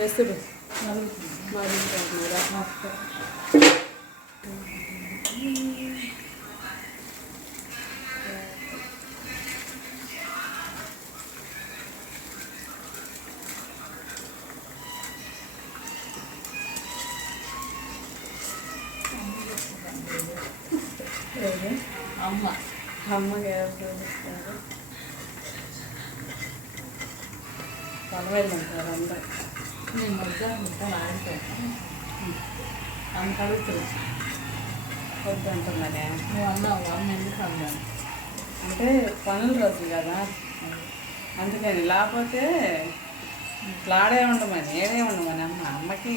వేస్తుడు మరి అమ్మకి ఇస్తారు పర్వాలేదంటారు అందరూ నేను వద్దాను ఆడుతాను అంత అడుగుతుంది వద్దంటున్నానే నువ్వు అన్నావు అమ్మ ఎందుకు అన్నాను అంటే పనుల రోజు కదా అందుకని లేకపోతే ఇట్లాడే ఉండమని ఏడే ఉండమని అమ్మకి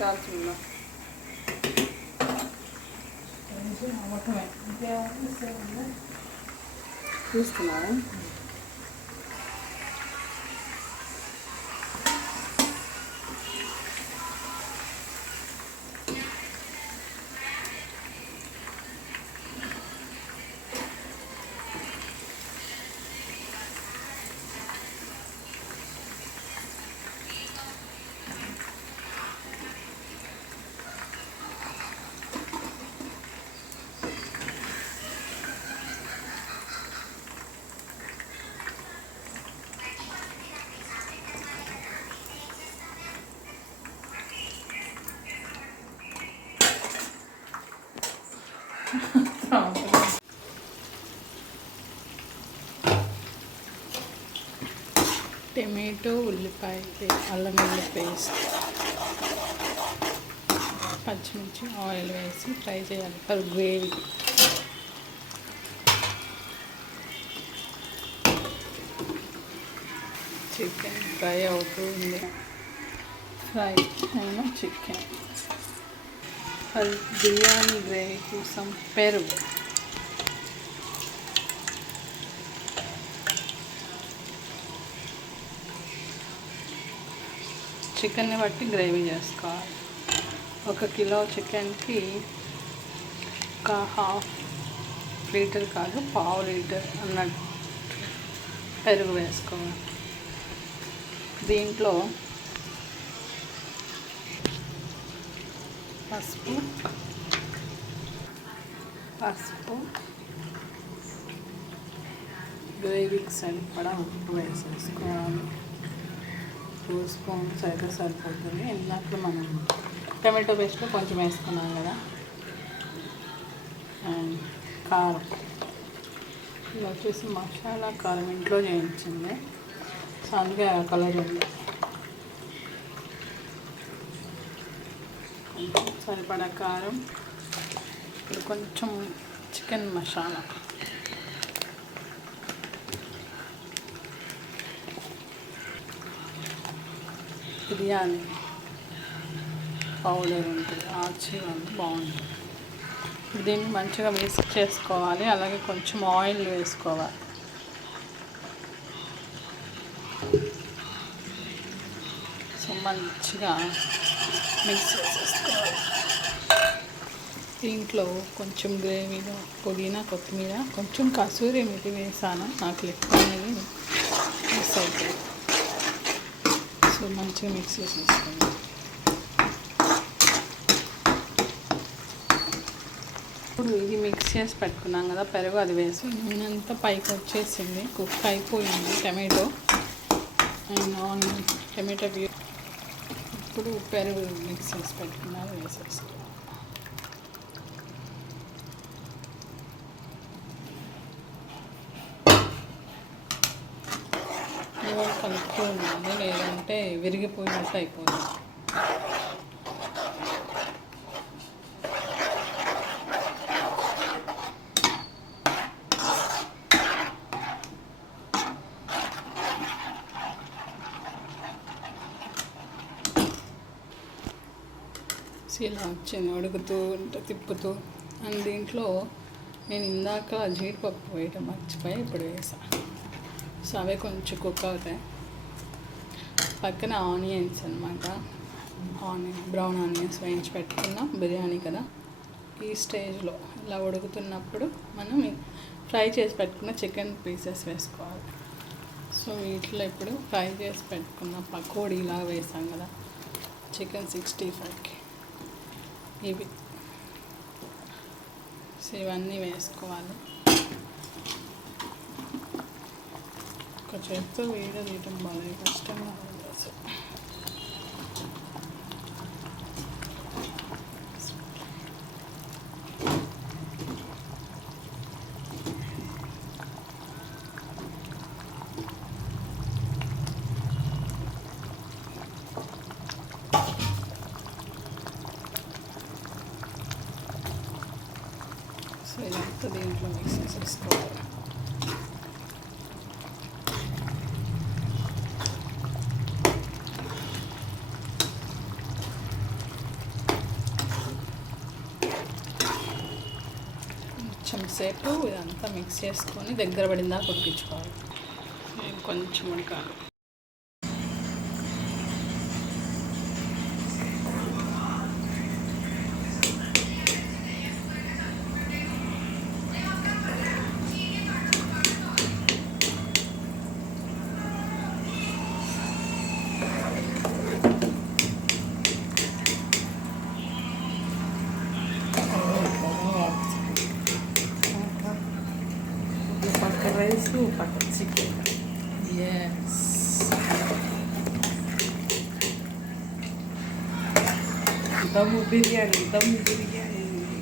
కాల్చున్నా చూస్తున్నాను టమాటో ఉల్లిపాయ అల్లం వెల్లుల్లి పేస్ట్ పచ్చిమిర్చి ఆయిల్ వేసి ఫ్రై చేయాలి ఫర్ గ్రేవీ చికెన్ ఫ్రై అవుతుంది ఫ్రై అయిన చికెన్ ఫర్ బిర్యానీ గ్రేవీ కోసం పెరుగు చికెన్ని బట్టి గ్రేవీ చేసుకోవాలి 1 కిలో చికెన్కి ఒక ½ లీటర్ కాదు ½ లీటర్ అన్నట్టు పెరుగు వేసుకోవాలి దీంట్లో పసుపు గ్రేవీకి సరిపడా ఉప్పు వేసేసుకోవాలి 2 స్పూన్స్ అయితే సరిపోతుంది ఇందాక మనం టమాటో పేస్ట్లో కొంచెం వేసుకున్నాం కదా అండ్ కారం ఇది వచ్చేసి మసాలా కారం ఇంట్లో చేయించింది సో అందుకే ఆ కలర్ ఉంది కొంచెం సరిపడా కారం ఇప్పుడు కొంచెం చికెన్ మసాలా బిర్యానీ పౌడర్ ఉంటుంది ఆచి బాగుంటుంది దీన్ని మంచిగా మిక్స్ చేసుకోవాలి అలాగే కొంచెం ఆయిల్ వేసుకోవాలి సో మంచిగా మిక్స్ చేసేసుకోవాలి దీంట్లో కొంచెం గ్రేవీలో పుదీనా కొత్తిమీర కొంచెం కసూరి మెతి వేసాను నాకు ఎక్కువ అనేది మిక్స్ అవుతుంది సో మంచిగా మిక్స్ చేసేసుకోండి ఇప్పుడు ఇది మిక్స్ చేసి పెట్టుకున్నాం కదా పెరుగు అది వేసి నూనె అంతా పైకి వచ్చేసింది కుక్ అయిపోయింది టమాటో అండ్ ఆనియన్ టమాటో ఇప్పుడు పెరుగు మిక్స్ చేసి పెట్టుకున్నాను వేసేసుకోండి కలుపుతూ ఉండాలి లేదంటే విరిగిపోయినట్టు అయిపోతుంది ఇలా వచ్చింది ఉడుకుతూ తిప్పుతూ అండ్ దీంట్లో నేను ఇందాక జీడిపప్పు వేయటం మర్చిపోయి ఇప్పుడు వేసాను సో అవే కొంచెం కుక్ అవుతాయి పక్కన ఆనియన్స్ అనమాట, బ్రౌన్ ఆనియన్స్ వేయించి పెట్టుకున్నాం. బిర్యానీ కదా, ఈ స్టేజ్లో ఇలా ఉడుకుతున్నప్పుడు మనం ఫ్రై చేసి పెట్టుకున్న చికెన్ పీసెస్ వేసుకోవాలి. సో వీటిలో ఇప్పుడు ఫ్రై చేసి పెట్టుకున్న పకోడీలా వేసాం కదా చికెన్ 65కి, ఇవి సో ఇవన్నీ వేసుకోవాలి. ఒక చేతితో వీడియో తీయటం బాగా కష్టంగా ఉంది అసలు. సో ఇదంతా దీంట్లో మిక్స్ చేసేసుకోవాలి. కొంచెం సేపు ఇదంతా మిక్స్ చేసుకొని దగ్గర పడిందా ఉడికించుకోవాలి. కొంచెం ఉడకాలి. రైస్ పక్కన చికెన్. ఎస్, దమ్ము బిర్యానీ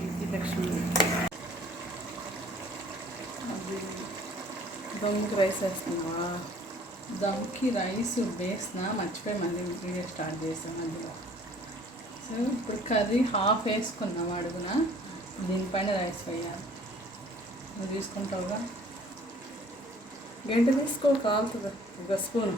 ఇది లక్ష్మి. దమ్ముకి రైస్ వేస్తున్నావా? దమ్కి రైస్ వేసిన మర్చిపోయి మళ్ళీ వీడియో స్టార్ట్ చేసాను అందులో. సో ఇప్పుడు కర్రీ హాఫ్ వేసుకున్నాం అడుగున, దీనిపైన రైస్ వేయాలి. నువ్వు తీసుకుంటావుగా? గంట తీసుకో, కాలుతుంది ఒక స్పూన్.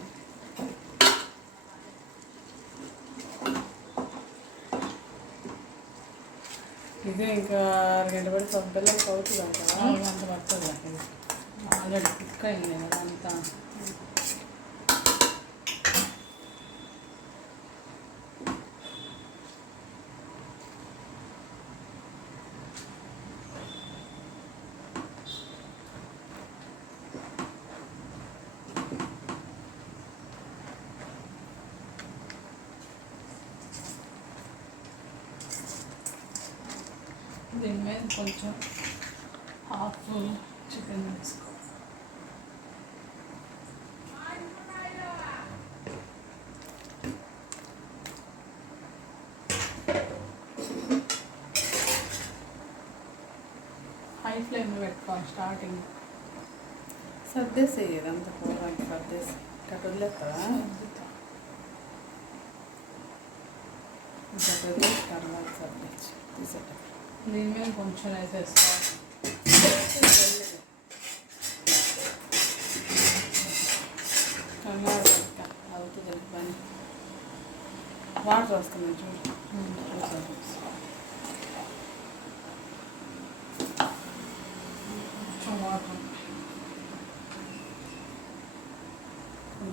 ఇదే ఇంకా అరగంట పడి సబ్బెల్లం అవుతుంది అంట. అంత పడుతుంది, ఆల్రెడీ కుక్ అయింది కదా అంతా. దీని మీద కొంచెం హాఫ్ చికెన్ వేసుకో. హై ఫ్లేమ్లో పెట్టుకోవాలి స్టార్టింగ్. సర్దేసి ఇదంతా కూర సర్దేసి కట్టలేస్తావా? ఇంకా వదిలేసి తర్వాత సర్దేసి తీసేట. దీని మీద కొంచెం వేసేసుకోవాలి. కంగారు అవుతుంది పని. వాటర్ వస్తున్నాయి చూడు. కొంచెం వాటర్.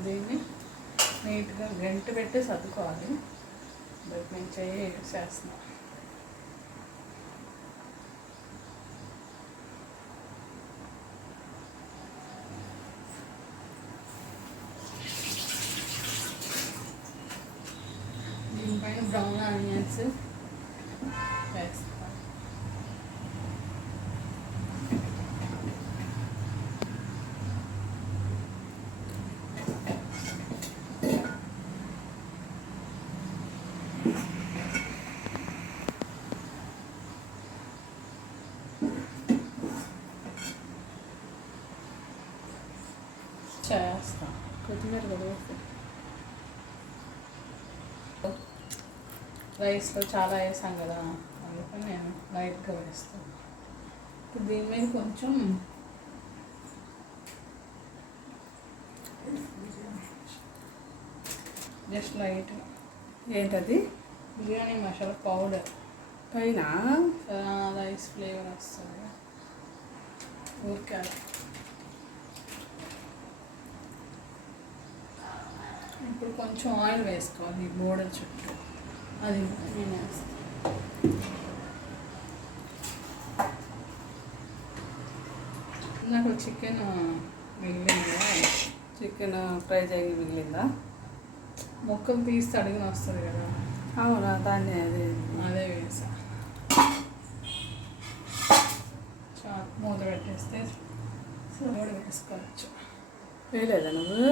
దీన్ని నీట్గా గంట పెట్టి సర్దుకోవాలి. బయట నేను చేస్తున్నాను. దీనిపైన బ్రౌన్ ఆనియన్స్ వేస్తాను. చేస్తాం కొత్తిమీర కూడా వేస్తాం. రైస్లో చాలా వేసాం కదా, అందుకని నేను లైట్గా వేస్తాను. ఇప్పుడు దీని మీద కొంచెం జస్ట్ లైట్గా ఏంటది? బిర్యానీ మసాలా పౌడర్ పైన రైస్ ఫ్లేవర్ వస్తుంది. ఓకే, ఇప్పుడు కొంచెం ఆయిల్ వేసుకోవాలి ఈ బోర్డర్ చుట్టూ. అది నేను వేస్తాను. నాకు చికెన్ మిగిలిందా, చికెన్ ఫ్రై చేయి మిగిలిందా? ముక్కలు తీసి అడిగిన వస్తుంది కదా, అవునా, దాన్ని అదే వేసా. చాకు మూత పెట్టేస్తే కూడా వేసుకోవచ్చు. వేయలేదా నువ్వు?